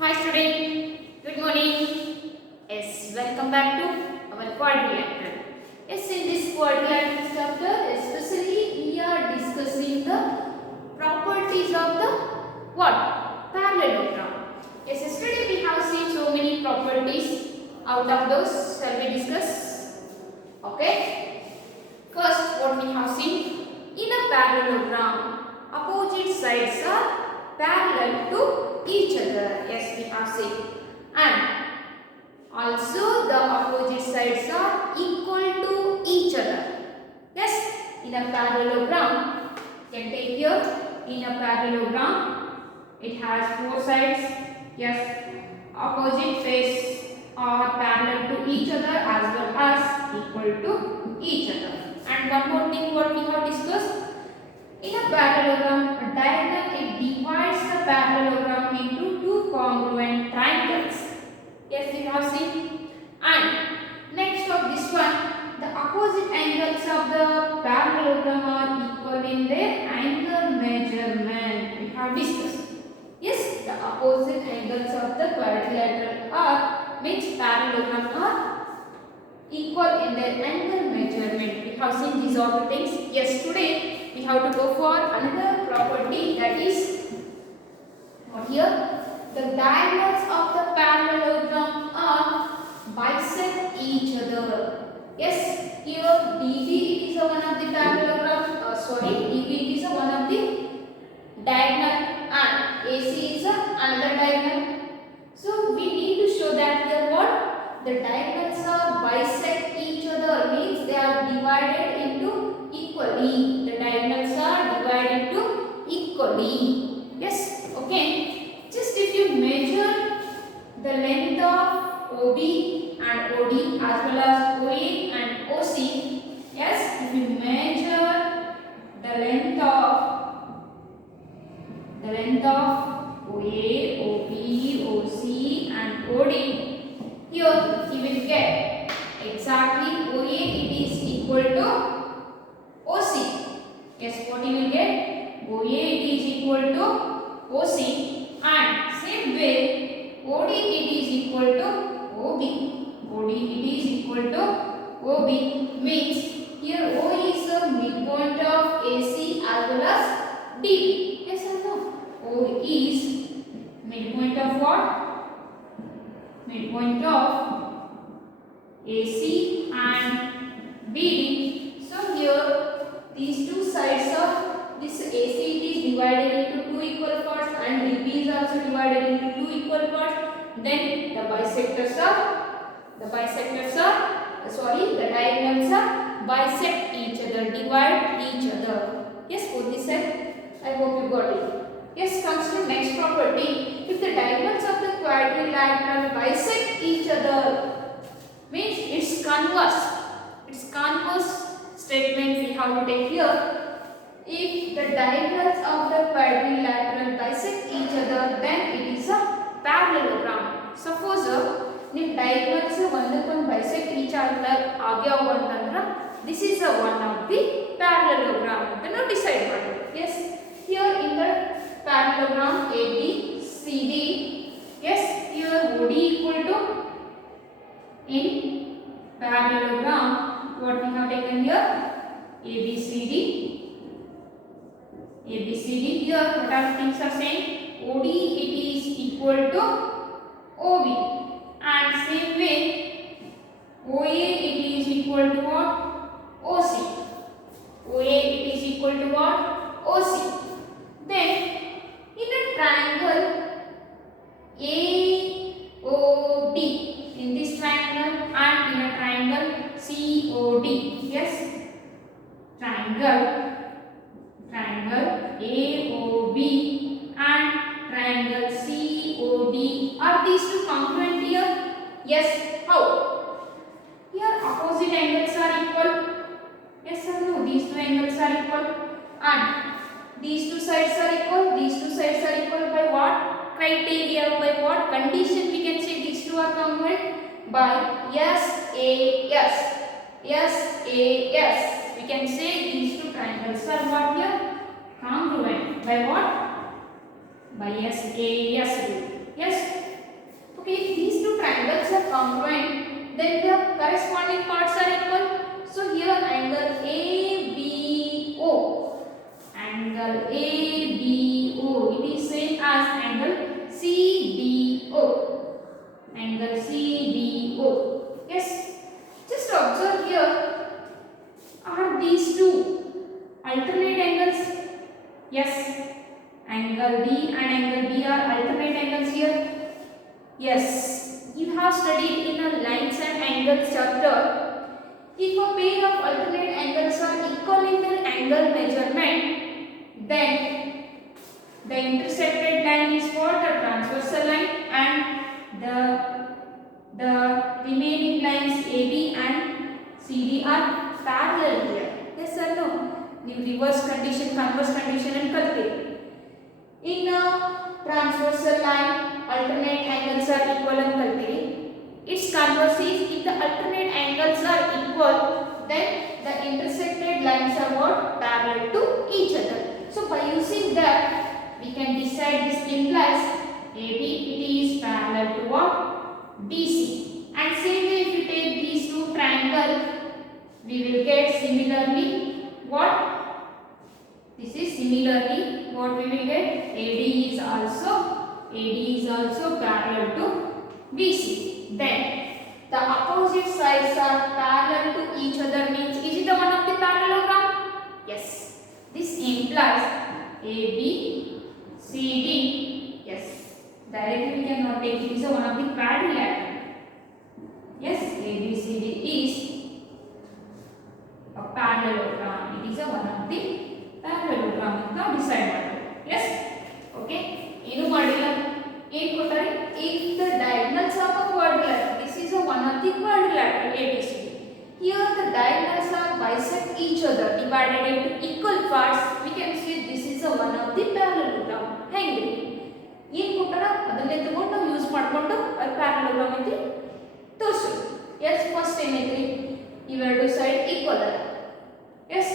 Hi student, good morning. Yes, welcome back to our quadrilateral. Yes, in this quadrilateral chapter, especially we are discussing the properties of the what? Parallelogram. Yes, yesterday we have seen so many properties. Out of those, shall we discuss? Okay. First, what we have seen in a parallelogram, opposite sides are parallel to each other. Yes, we have seen. And also the opposite sides are equal to each other. Yes, in a parallelogram, you can take here in a parallelogram, it has four sides. Yes, opposite face are parallel to each other as well as equal to each other. And one more thing what we have discussed, in a parallelogram, a diagram it divides the parallelogram into two congruent triangles. Yes, we have seen. And next of this one, the opposite angles of the parallelogram are equal in their angle measurement. We have discussed. Yes, the opposite angles of the quadrilateral are means parallelogram are equal in their angle measurement. We have seen these all the things. Yes, today we have to go for another property, that is what here? The diagonals of the parallelogram are bisect each other. Yes, here DB is a one of the parallelogram. DB is a one of the diagonal and AC is a another diagonal. So we need to show that here what? The diagonals are bisect each other, means they are divided into equally. The diagonals are divided into equally. Yes, okay. Just if you measure the length of OB and OD as well as OA and OC, yes, if you measure the length of OA, OB, OC and OD, here you will get exactly OA it is equal to OC. Yes, what you will get? OA it is equal to OC and same way OD it is equal to OB. OD it is equal to OB means here O is the midpoint of AC as well as DB. Yes or no? O is midpoint of what? Midpoint of AC and BD. So here these two sides of this AC is divided into two equal parts and DB is also divided into two equal parts. Then the diagonals are bisect each other, divide each other. Yes, both this side. I hope you got it. Yes, comes to next property. If the diagonals of the quadrilateral bisect each other, means it's converse. It's converse statement we have to take here. If the diagonals of the quadrilateral bisect each other, then it is a parallelogram. Suppose if diagonals ಒಂದಕ್ಕೊಂದು bisect each other ಆಗ್ಯಾವ ಅಂತಂದ್ರೆ this is a one of the parallelogram ಅಂತ decide ಮಾಡಬೇಕು. Yes, here in the parallelogram ABCD, yes, here OD equal to, in parallelogram what we have taken here ABCD here what are things are saying? OD it is equal to OB and same way OA it is equal to what? OC. OA it is equal to what? OC. Then in a triangle AOD, in this triangle and in a triangle COD, yes, triangle AOB and triangle COD, are these two congruent here? Yes. How? Here opposite angles are equal. Yes or no? These two angles are equal and these two sides are equal. These two sides are equal by what criteria? By what condition we can say these two are congruent? By SAS. SAS. We can say these two triangles are what here? Congruent. By what? By SAS rule. Yes. if these two triangles are congruent, then the corresponding parts are equal. So here angle ABO, angle ABO, it is same as angle CDO, angle CDO. Yes, just observe here, are these two alternate angles? Yes, angle D and angle B are alternate angles here. Yes, you have studied in a lines and angles chapter. If a pair of alternate angles are equal in their angle measurement, then the intersected line is what? A transversal line, and the remaining lines AB and CD are parallel here. Yes or no? New reverse condition, converse condition and kalte. In a transversal line, alternate angles are equal and kalte. Its converse is, if the alternate angles are equal, then the intersected lines are what? Parallel to each other. So by using that, we can decide this implies AB, it is parallel to what? BC. And same way, if you take these two triangles, we will get similarly what? This is similarly what we will get? AD is also parallel to BC. Then the opposite sides are parallel to each other, means is it the one of the parallelogram? Yes. This implies AB, CD. Yes. Directly we cannot take it is one of the quadrilateral. Yes, ABCD is a parallelogram. It is a one of the parallelogram. Now decide what. Yes. Okay. Enu madila. ಏನು ಕೊಟ್ಟಾರೆ? If the diagonals of a quadrilateral, this is a one of the quadrilateral ABCD. Here the diagonals are bisect each other, divided into equal parts. We can see this is a one of the parallelogram. ಹೆಂಗೆ? ಏನು ಕೊಟ್ಟಾರ? ಅದನ್ನೇ ತಗೊಂಡು ನಾವು use ಮಾಡ್ಕೊಂಡು ಅದು parallelogram ಐತಿ ತೋರಿಸೋದು. ಎಸ್, ಫಸ್ಟ್ ಏನೈತಿ? ಇವೆರಡು ಸೈಡ್ ಈಕ್ವಲ್ ಅಲ್ಲ. Yes,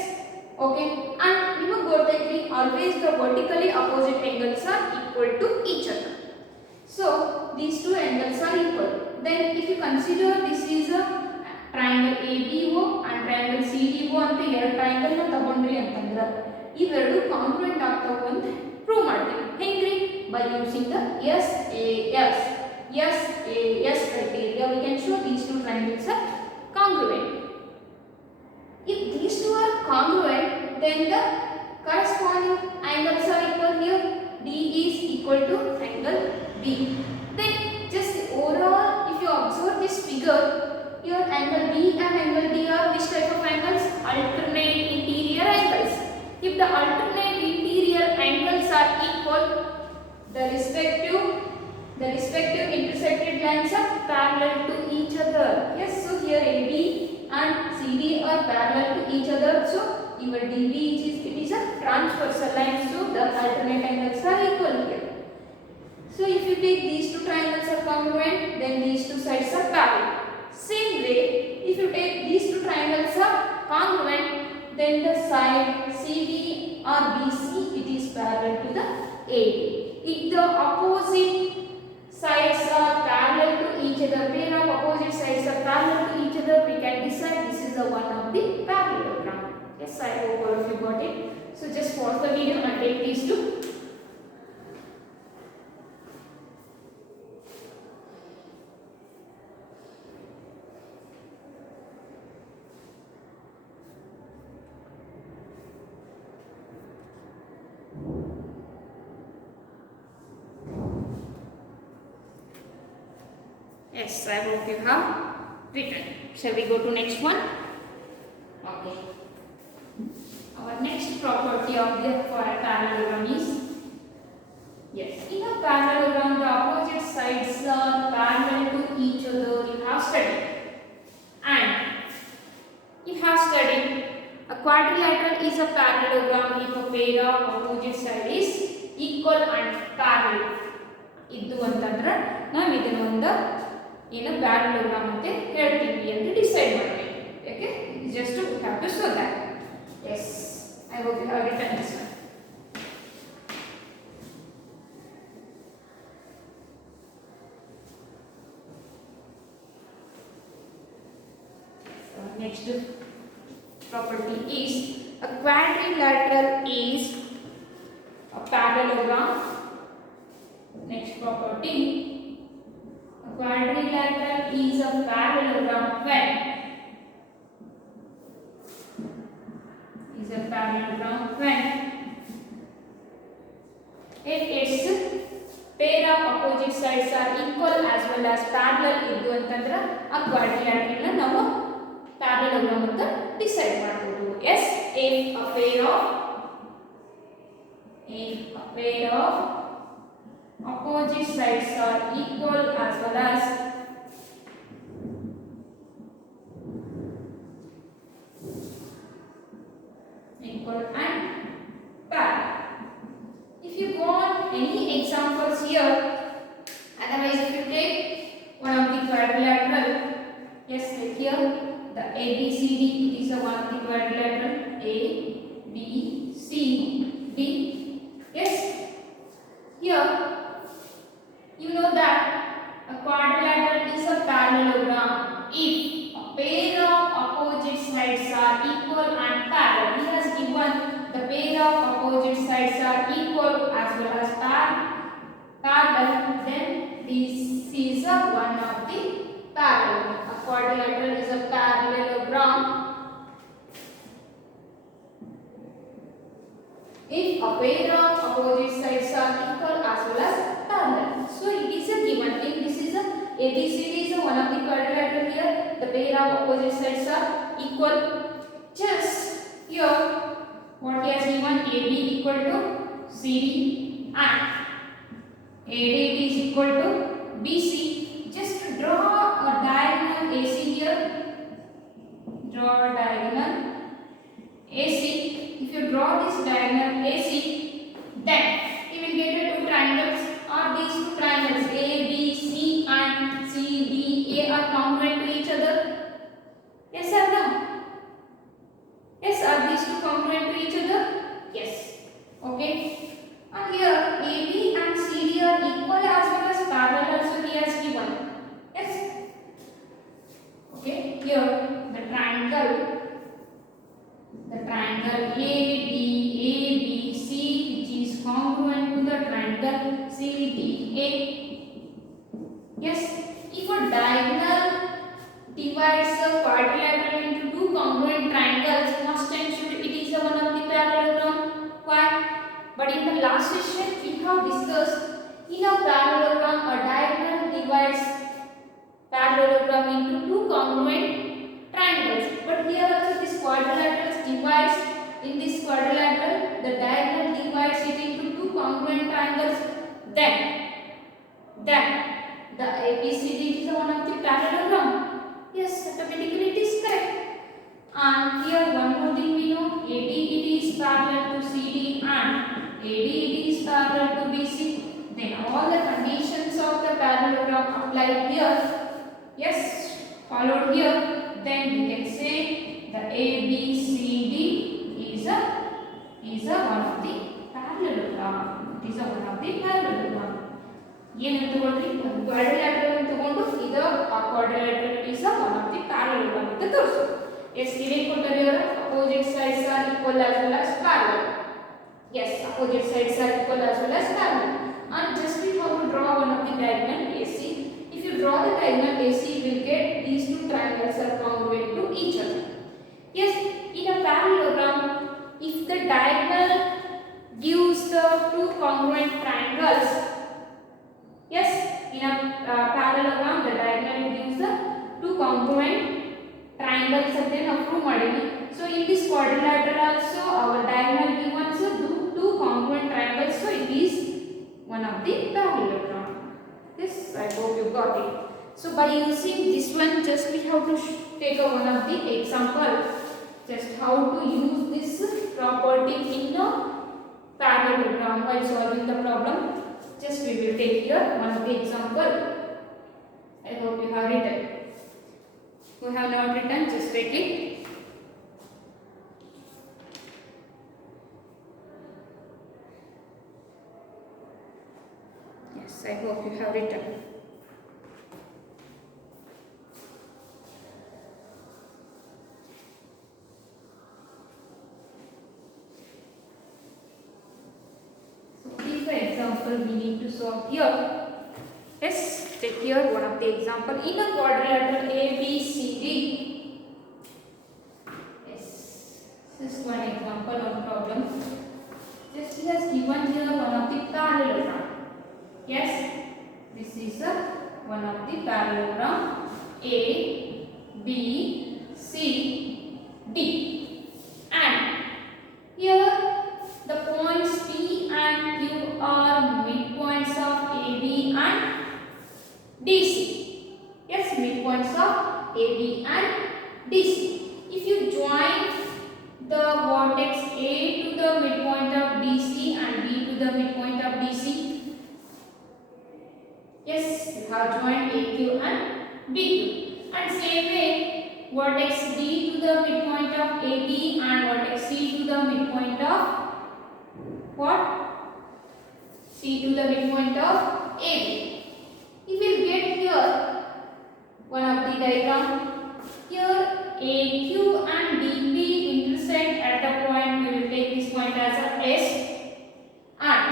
okay. ಅಂಡ್ ನಿಮಗೆ ಗೊತ್ತೈತಿ always the vertically opposite angles are equal to each other. So these two angles are equal. Then if you consider this is a triangle ABO and triangle CDO ಅಂತ ಎರಡು triangle ನ ತಗೊಂಡ್ರಿ ಅಂತಂದ್ರೆ ಇವೆರಡು ಕಾಂಗ್ರುಯೆಂಟ್ ಆಗ್ತಾವೆ ಅಂತ ಪ್ರೂವ್ ಮಾಡ್ತೀವಿ. ಹೆಂಗ್ರಿ? By using the SAS criteria, we can show these two triangles are congruent. If these two are congruent, then the corresponding angles are equal here. D is equal to angle B. Then just overall, if you observe this figure, your angle B and angle D are which type of angles? Alternate interior angles. If the alternate interior angles are equal, the respective intersected lines are parallel to each other. Yes, so here AB and CD are parallel to each other. So your DB it is a transversal line. So the alternate angles are equal here. So if you take these two triangles are congruent, then these two sides are parallel. Same way, if you take these two triangles are congruent, then the side CD or BC it is parallel to the AD. If the opposite sides are parallel to each other, pair of opposite sides are parallel to each other, we can decide this is the one of the parallelogram. Yes, I hope all of you got it. So just pause the video and take these two. Yes, I hope you have written. Shall we go to next one? Okay. Our next property of the parallelogram is, yes, in a parallelogram the opposite sides are parallel to each other. You have studied. And you have studied a quadrilateral is a parallelogram if a pair of opposite side is equal and parallel. ಇದು ಅಂತಂದ್ರೆ ನಾವು ಇದನ್ನ ಒಂದು ಏನು parallelogram ಅಂತ ಹೇಳ್ತೀವಿ ಅಂತ decide ಮಾಡಬೇಕು. Okay, just you have to show that. Yes, I hope you have written this one. Next property is a quadrilateral is a parallelogram. Next property, a quadrilateral is a parallelogram when if its pair of opposite sides are equal as well as parallel ಇದ್ದು ಅಂತಂದ್ರೆ ಆ quadrilateral ನ ನಾವು parallelogram ಅಂತ decide ಮಾಡಬಹುದು. Yes, if a pair of opposite sides are equal as well as and parallel. If you want any examples here, otherwise if you take one of the quadrilateral, yes, like here the ABCD, it is a one of the quadrilateral ABCD. Yes, here you know that a quadrilateral is a parallelogram if a pair of opposite sides are equal and parallel. He has given the pair of opposite sides are equal as well as parallel, then this is a one of the parallel. A quadrilateral is a parallelogram if a pair of opposite sides are equal as well as parallel. So it is a given thing. This is a ABCD is a one of the quadrilateral here. The pair of opposite sides are equal. Just here what he has given, AB equal to CD and AD is equal to BC. Just draw a diagonal AC here. Draw a diagonal AC. If you draw this diagonal AC, then you will get the two triangles. Are these two triangles ABC and CDA are congruent to each other? Yes or no? Yes, are these two congruent to each other? Yes. Okay. And here AB and CD are equal as well as parallel, so he has given. Yes. Okay. Here the triangle ABABC, which is congruent to the triangle CDA. Yes. If a diagonal divides a quadrilateral into two congruent triangles, must and should it is one of the parallelogram. Why? But in the last session we have discussed in a parallelogram a diagonal divides parallelogram into two congruent triangles. But here also this quadrilateral divides, in this quadrilateral the diagonal divides it into two congruent triangles. Then the ABCD is one of the parallelogram. Yes, automatically it is correct. And here one more thing we know, AD it is parallel to CD and AD it is parallel to BC. Then all the conditions of the parallelogram applied here. Yes, followed here. Then we can say the ABCD is a one of the parallelogram. It is a one of the parallelogram. ಏನು ತಗೊಳ್ರಿ ಕ್ವಾಡ್ರಿಲ್ಯಾಟರಲ್ ಅಂತ ತಗೊಂಡು ಇದು ಆ quadrilateral is one of the parallelogram ಅಂತ ತೋರಿಸು. Yes ಇಲ್ಲಿ ಕೊಟ್ಟರೆ ಅವರು opposite sides are equal as well as parallel. Yes opposite sides are equal as well as parallel. And just we have to draw one of the diagonal AC. If you draw the diagonal AC, you will get these two triangles are congruent to each other. Yes, in a parallelogram, if the diagonal gives the two congruent triangles, yes, in a parallelogram the diagonal gives the two congruent triangles ಅಂತ ನಾವು prove ಮಾಡಿದ್ವಿ. So in this quadrilateral also our diagonal gives two congruent triangles, so it is one of the parallelogram. This I hope you got it. So by using this one, just we have to take one of the example, just how to use this property in a parallelogram while solving the problem. Just we will take here one of the example. I hope you have written. Who have not written, just take it. Yes, I hope you have written. example we need to solve here. Yes, take here one of the example in a quadrilateral ABCD. Yes, this is one example of problem. Just he has given here one of the parallelogram. Yes, this is one of the parallelogram A, B, C, D, and here the points P and Q are midpoints of AB and DC. Yes, midpoints of AB and DC. If you join the vertex A to the midpoint of DC and B to the midpoint of DC, yes, you have joined AQ and BQ. And same way, vertex D to the midpoint of AB and vertex C to the midpoint of what? C to the midpoint of AB. If you get here one of the diagram, here AQ and BP intersect at the point, we will take this point as a S, and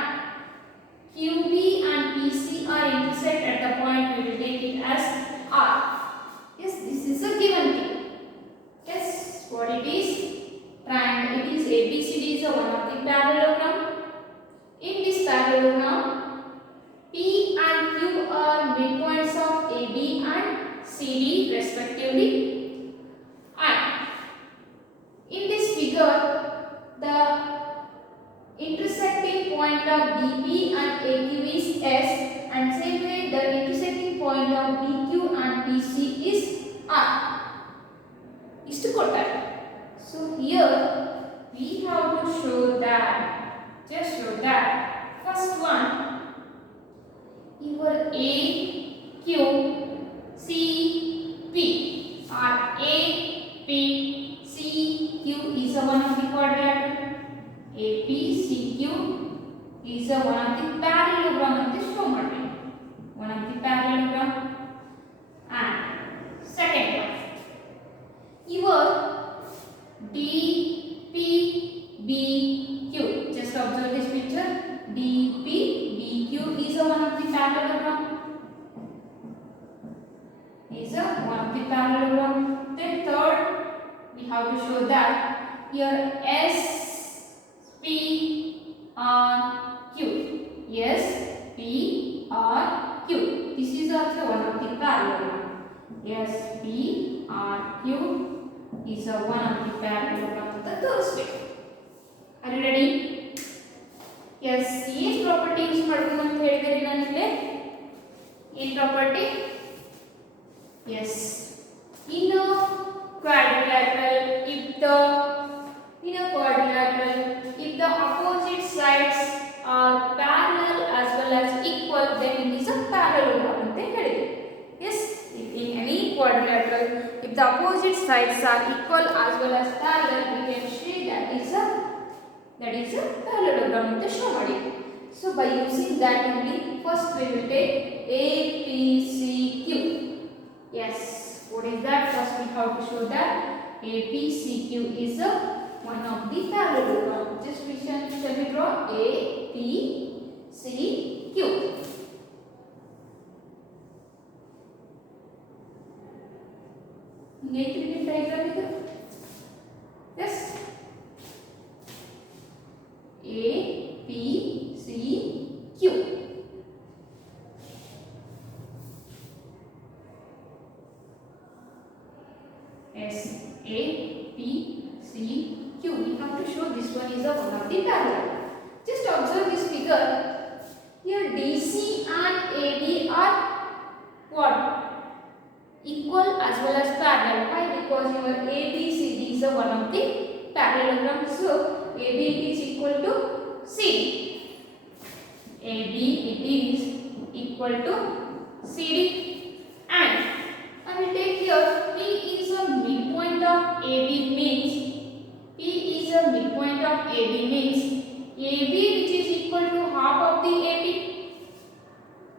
QB and PC are intersect at the point, we will take it as R. Yes, this is a given thing. Yes, what it is? Triangle. It is ABCD is a one of the parallelogram. In this parallelogram, P and Q are midpoints of AB and CD respectively. And in this figure, the intersecting point of BP and AQ is S, and same way the intersecting point of BQ and PC is R. Is to quotile. So here we have to show that, just show that first one, your A, Q, C, P, or A, P, C, Q is a one of the quadrilateral. A, P, C, Q is a one of the parallelogram of this geometry. One of the parallelogram. And second one, your D, P, B, Q. Just observe this picture. D, P, B, Q is a one of the parallelogram. Is a one of the parallelogram. Then third, we have to show that here S, P, R, Q. Yes, P, R, Q. This is also one of the parallelogram. Yes, P, R, Q is a one of the parallelogram of the third step. Are you ready? Yes, C property use ಮಾಡ್ಕೊಂಡು ಹೇಳಿದರೆ ನಾನು ಇಲ್ಲಿ in property. Yes, in a quadrilateral, if the opposite sides are parallel as well as equal, then it is a parallelogram ಅಂತ ಹೇಳಿದೆ. Yes, in any quadrilateral, if the opposite sides are equal as well as parallel, we can say that is a parallelogram ಅಂತ show ಮಾಡಿ. So by using that only, first we will take A, P, C, Q. Yes, what is that? First we have to show that A, P, C, Q is a one of the parallelogram. Just we shall we draw A, P, C, Q. diagram ಇದು. Yes, A, P, C, Q. Yes, A, P, C, Q. We have to show this one is a one of the parallel. Just observe this figure. Here DC and AB are what? Equal as well as parallel. Why? Because your ABCD is a one of the parallelogram. So AB is equal to CD. AB it is equal to CD, and I will take here P is a midpoint of AB means AB which is equal to half of the AB.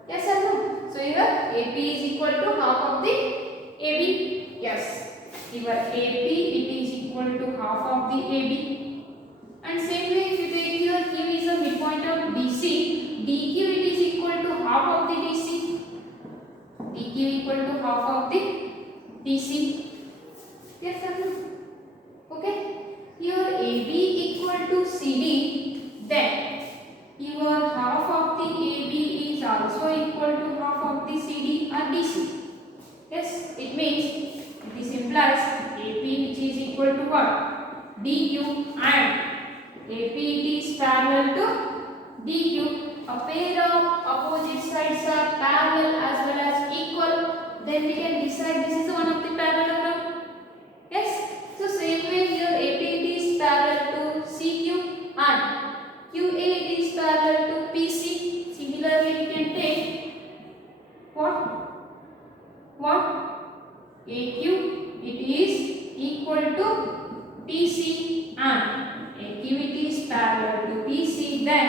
Yes or no? So here AP is equal to half of the AB. Yes, your AP it is equal to half of the AB. And same way if you take here Q is a midpoint of DC, DQ PC. Yes or no? Okay. Here AB equal to CD, then your half of the AB is also equal to half of the CD or DC. Yes, it means this implies AP which is equal to what? DQ, and AP it is parallel to DQ. A pair of opposite sides are parallel as well as equal. Then we can decide this is one of the parallelogram. Yes. So same way here AP it is parallel to CQ and QA it is parallel to PC. Similarly we can take what? AQ it is equal to PC and AQ it is parallel to PC, then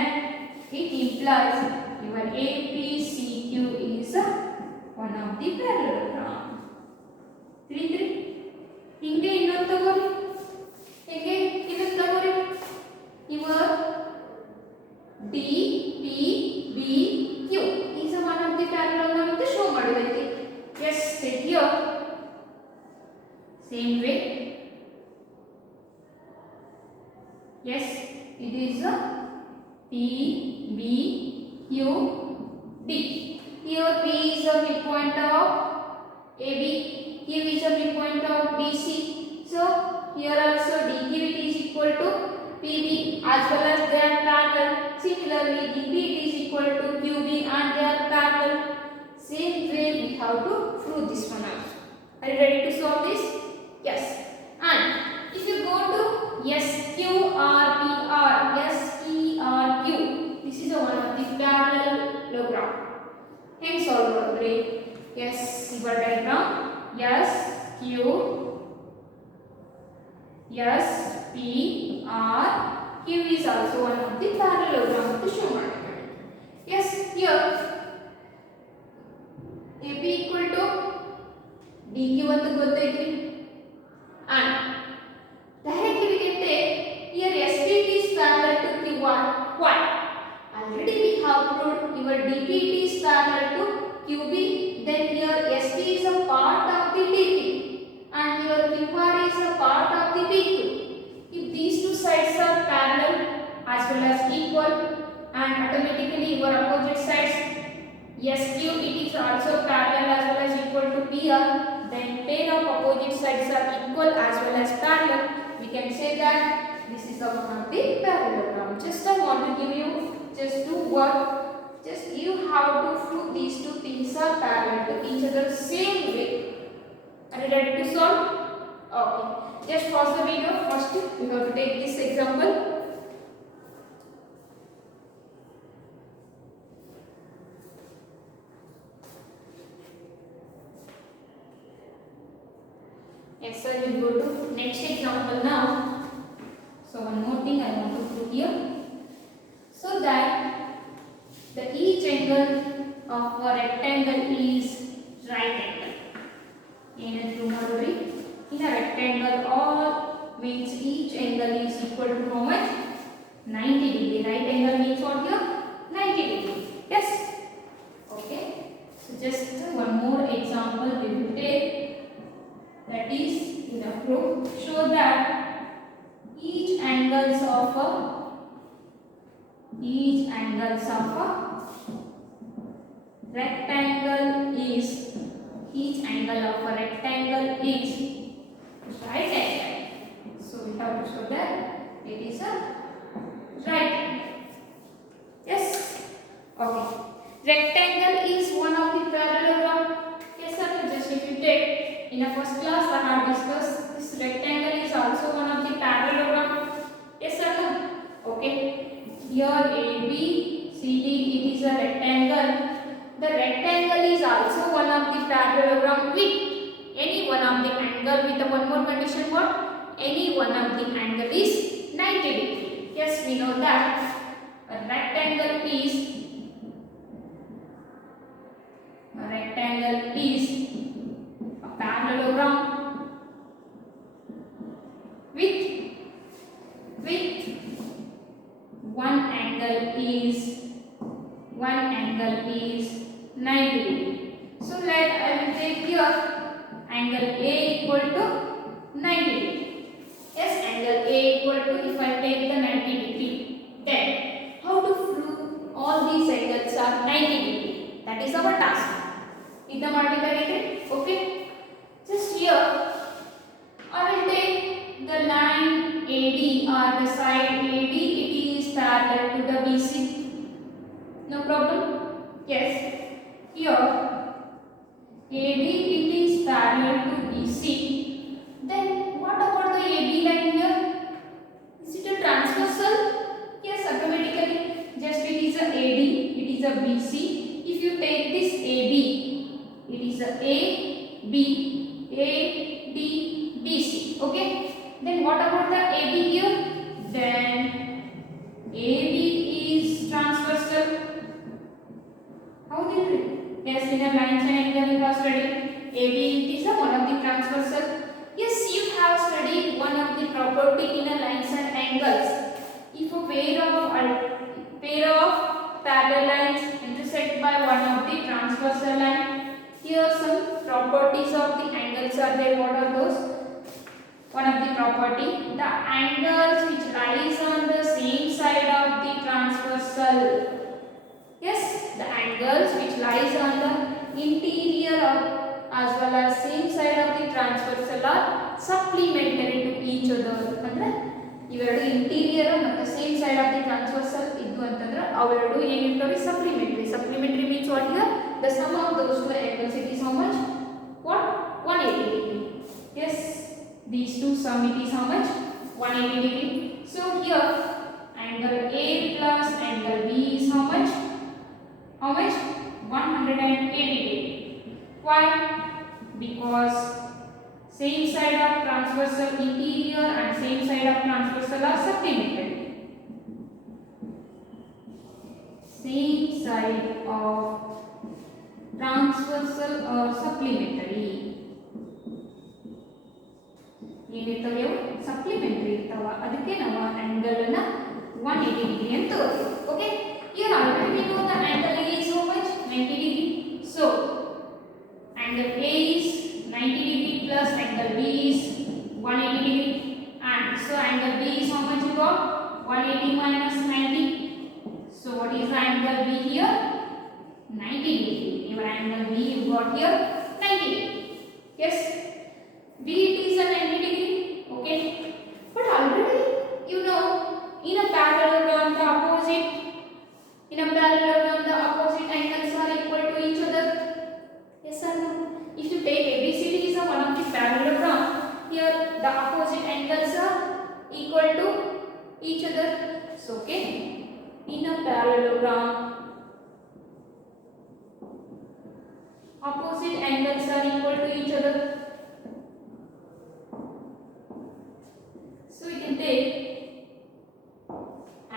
it implies your APCQ is one of the parallelogram. 3 ಹಿಂಗೆ ಇನ್ನೊಂದು ತಗೋರಿ. ಹೇಗೆ ಇದನ್ನು ತಗೋರಿ. your DPBQ is one of the parallelogram ಅಂತ show ಮಾಡೋದೈತಿ. Yes, set here. Same way. Yes, it is a PBQD. Here P is a midpoint of AB. Q is a midpoint of BC. So here also DQ it is equal to PB as well as they are parallel. Similarly DB it is equal to QB and they are parallel. Same way we have to prove this one also. Are you ready to solve this? Yes. And if you go to SQRPR, SERQ, this is one of the parallelogram. Hence solve it. Yes, your diagram. S Q S P R Q is also one of the parallelogram to show. Yes, here AP equal to DQ ಅಂತ ಗೊತ್ತೈತ್ರಿ, and directly we can take here SP is parallel to Q1. Why? Already we have proved your DP is parallel to QB. Then here SP is a part of the DP and your QR is a part of the PQ. If these two sides are parallel as well as equal, and automatically your opposite sides SQ it is also parallel as well as equal to PR, then pair of opposite sides are equal as well as parallel. We can say that this is one of the parallelogram. Just I want to give you just do work. Just you have to prove these two things are parallel to each other same way. Are you ready to solve? Okay. Just pause the video. First we have to take this example. Yes, sir. We will go to next example now. So one more thing I want to prove here. So that the each angle of a rectangle is right angle. In a rectangle, all means each angle is equal to how much? 90 degree. Right angle means what here? 90 degree. Yes. Okay. So just one more example we will take. That is in a proof. Show that each angles of a rectangle is right angle. So we have to show that it is a right angle. Yes. Okay. Rectangle is one of the parallelogram. Yes, sir. Just if you take in a first class I have discussed this rectangle is also one of the parallelogram. Yes, sir. Okay. Here AB, CD it is a rectangle. The rectangle is also one of the parallelogram with any one of the angle with a one more condition what? Any one of the angle is 90 degree. Yes, we know that a rectangle is a parallelogram with one angle is 90 degree. So let I will take here angle A equal to 90 degree. Yes, angle A equal to, if I take the 90 degree, then how to prove all these angles are 90 degree? That is our task. Idna ಮಾಡಬೇಕಾಗಿದೆ. Okay. Just here I will take the line AD or the side AD. It is parallel to the BC. No problem. Yes. Here AD it is parallel to BC. Then what about the AB line here? Is it a transversal? Yes, automatically. Just it is a AD, it is a BC. If you take this AB, it is a AB, AD, BC. Okay. Then what about the AB here? Then AB is transversal. How did it? Yes, in a lines and angle you have studied. AB is one of the transversal. Yes, you have studied one of the property in a lines and angles. If a pair of parallel lines intersect by one of the transversal line, here some properties of the angles are there. What are those? One of the property, the angles which lies on the same side of the transversal. Yes, the angles which lies on the interior of as well as same side of the transversal are supplementary to each other. ಅಂದ್ರೆ ಇವೆರಡು interior ಮತ್ತು same side of the transversal ಇದ್ದು ಅಂತಂದ್ರೆ ಅವೆರಡು ಏನಿರ್ತವೆ supplementary. Supplementary means what here the sum of those two angles it is how much? What? 180 degree. Yes, these two sum it is how much? 180 degree. So here angle A plus angle B is how much? How much? 180 degree. Why? Because same side of transversal interior and same side of transversal are supplementary. Same side of transversal or supplementary. ಏನಿರ್ತವೆ supplementary ಇರ್ತಾವ, ಅದಕ್ಕೆ ನಾವು angle ಅನ್ನ 180 degree ಅಂತ ತಗೋತೀವಿ. Okay, here already we know the angle A is how much? 90 degree. So angle A is 90 degree plus angle B is 180 degree, and so angle B is how much you got? 180 minus 90. So what is the angle B here? 90 degree. Your angle B you got here 90 degree. Yes, B it is a 90 degree. Okay, but already you know in a parallelogram the opposite angles are equal to each other. Yes or no? If you take ABCD is a one of the parallelogram, here the opposite angles are equal to each other. So okay, in a parallelogram opposite angles are equal to each other. So we can take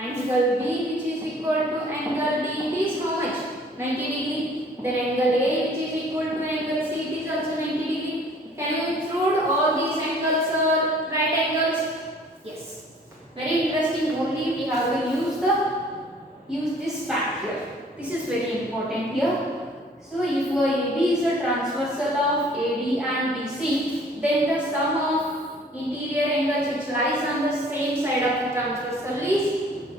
angle B which is equal to angle D, it is how much? 90 degree. Then angle A which is equal to angle C, it is also 90 degree. Can you include all these angles are right angles? Yes. Very interesting. Only we have to use this fact here. This is very important here. So if AB is a transversal of AD and BC, then the sum of interior angles which lies on the same side of the transversal is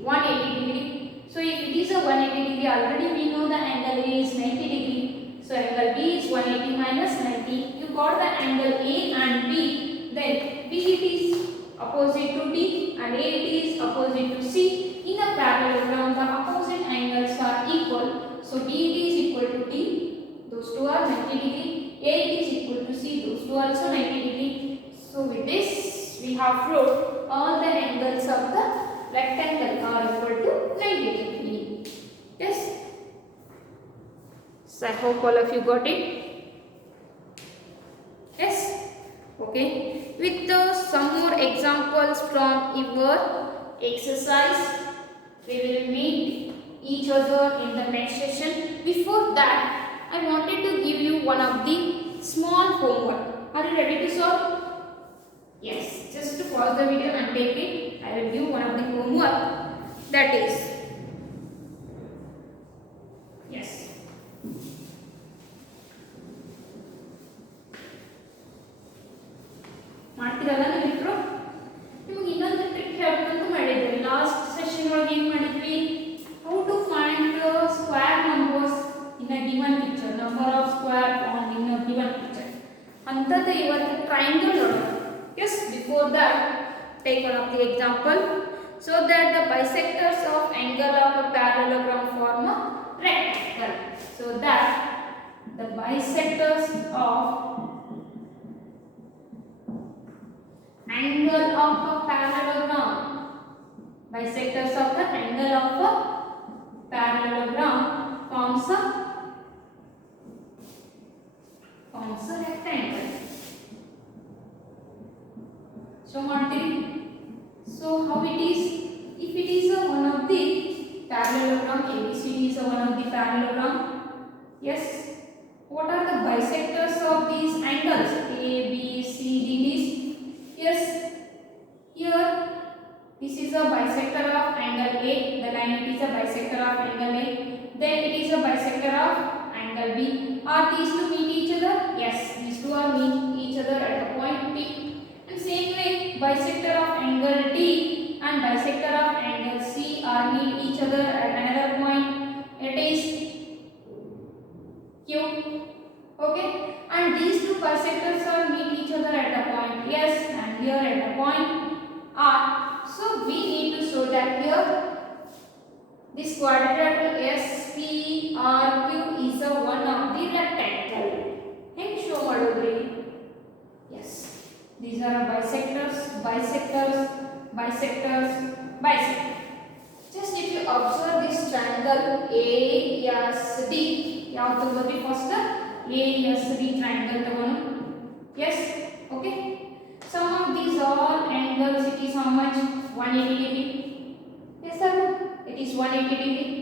180 degree. So if it is a 180 degree, already we know the angle A is 90 degree. So angle B is 180 minus 90. You got the angle A and B. Then B it is opposite to D and A it is opposite to C. In a parallelogram, the opposite angles are equal. So B it is equal to D. Those two are 90 degree. A it is equal to C. Those two are also 90 degree. So with this we have proved all the angles of the rectangle are equal to 90 degree. Yes. So I hope all of you got it. Yes. Okay. With some more examples from your exercise, we will meet each other in the next session. Before that, I wanted to give you one of the small homework. Are you ready to solve? Yes, just to pause the video and take it. I will give one of the homework, that is, yes, ಅಂತದ್ದು ಇವತ್ತು triangle ನೋಡೋಣ. Yes, before that, take one of the example. So that the bisectors of angle of a parallelogram form a rectangle. So that the bisectors of angle of a parallelogram, bisectors of the angle of a parallelogram forms a rectangle. So ಮಾಡ್ತೀವಿ. So how it is? If it is a one of the parallelogram, ABCD is a one of the parallelogram. Yes. What are the bisectors of these angles? A, B, C, D. Is yes. Here, this is a bisector of angle A. The line it is a bisector of angle A. Then it is a bisector of angle B. Are these two meet each other? Yes, these two are meet each other at the point P. And same way, bisector of angle D and bisector of angle C are meet each other at another point. It is Q. Okay, and these two bisectors are meet each other at the point S and here at the point R. So we need to show that here this quadrilateral SPRQ is a one of the rectangle. Hence show madodri. Yes, these are bisectors, bisectors, bisectors, bisectors. Just if you observe this triangle ASD, ಯಾವುದು ತಗೋದಿ first ASD triangle ತಗೋಣ. Yes, okay. Some of these all angles it is how much? 180 degree. Yes sir, it is 180 degree.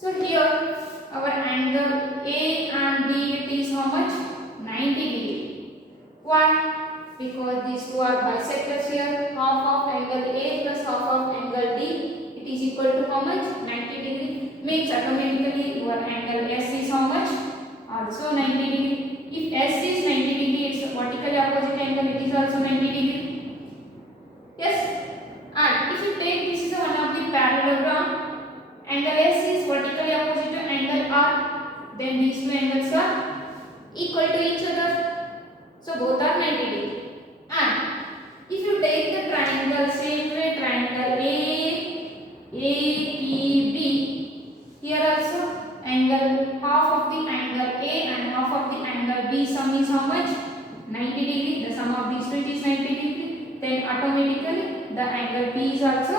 So here our angle A and D it is how much? 90 degree. Why? Because these two are bisectors here. Half of angle A plus half of angle D it is equal to how much? 90 degree. Means automatically your angle S is how much? Also 90 degree. If S is 90 degree, its vertically opposite angle it is also 90 degree. Yes. And if you take this is one of the parallelogram, angle S is vertically opposite to angle R, then these two angles are equal to each other. So both are 90 degree. And if you take the triangle, same way triangle AEB, here also angle half of the angle A and half of the angle B sum is how much? 90 degree. The sum of these two is 90 degree. Then automatically the angle B is also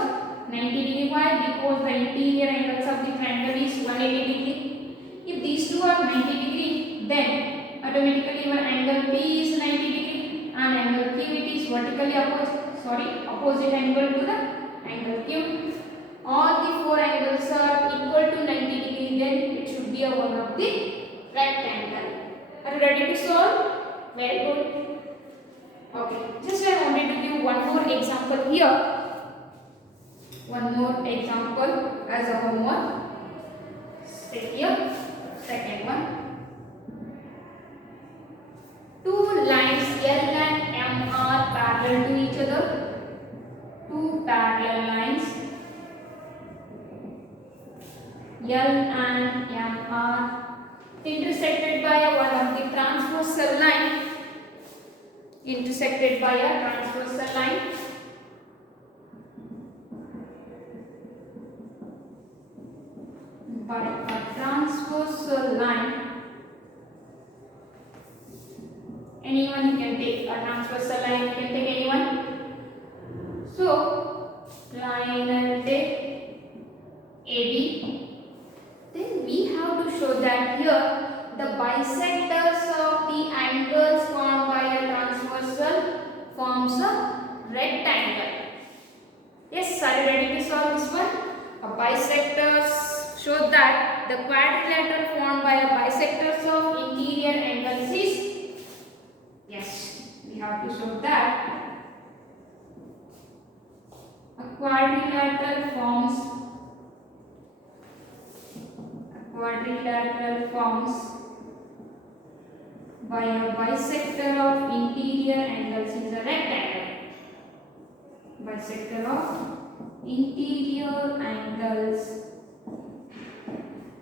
90 degree. Why? Because the interior angles of the triangle is 180 degree. If these two are 90 degree, then automatically your angle P is 90 degree and angle Q it is vertically opposite angle to the angle Q. All the four angles are equal to 90 degree, then it should be a one of the rectangle. Are you ready to solve? Very good. Okay, just I wanted to give one more example here. One more example as a homework. Take here, second one. Two lines L and M are parallel to each other. Two parallel lines L and M are intersected by one of the transversal line. Intersected by a transversal line. By a transversal line. Anyone you can take a transversal line. You can take anyone. So line and take AB. Then we have to show that here the bisectors of the angles formed by a transversal forms a rectangle. Yes, are you ready to solve this one? A bisectors show that the quadrilateral formed by a bisectors of interior angles is, yes, we have to show that a quadrilateral forms by a bisector of interior angles is a rectangle. Bisector of interior angles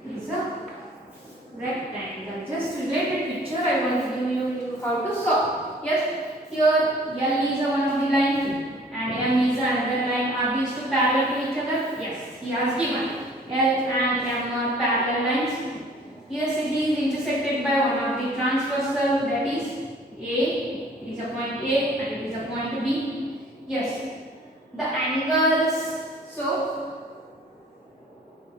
is a rectangle. Just related picture I want to give you how to solve. Yes, here L is one of the line and M is another line. Are these two parallel to each other? Yes, he has given. L and M are parallel lines. Here CD is intersected by one of the transversal, that is A. It is a point A and it is a point B. Yes, the angles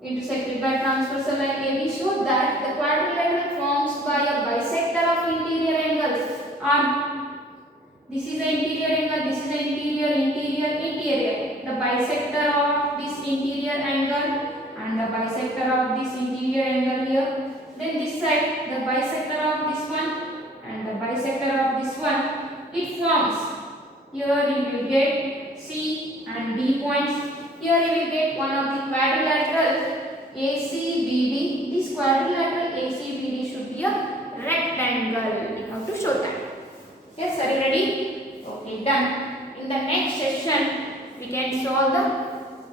intersected by transversal line AB show that the quadrilateral forms by a bisector of interior angles are, this is the interior angle, this is the interior. The bisector of this interior angle and the bisector of this interior angle here. Then this side, the bisector of this one and the bisector of this one, it forms. Here you will get C and D points. Here you will get one of the quadrilateral ACBD. This quadrilateral ACBD should be a rectangle. You have to show that. Yes, are you ready? Okay, done. In the next session, we can solve the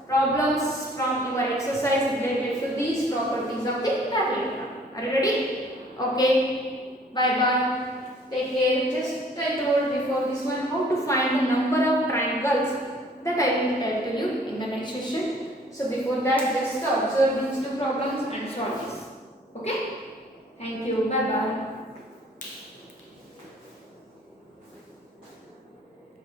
problems from your exercise related to these properties of the parallelogram. Are you ready? Okay. Bye bye. Take care. Just I told before this one how to find the number of triangles, that I will tell to you in the next session. So before that, just observe these two problems and solve this. Okay? Thank you. Bye bye.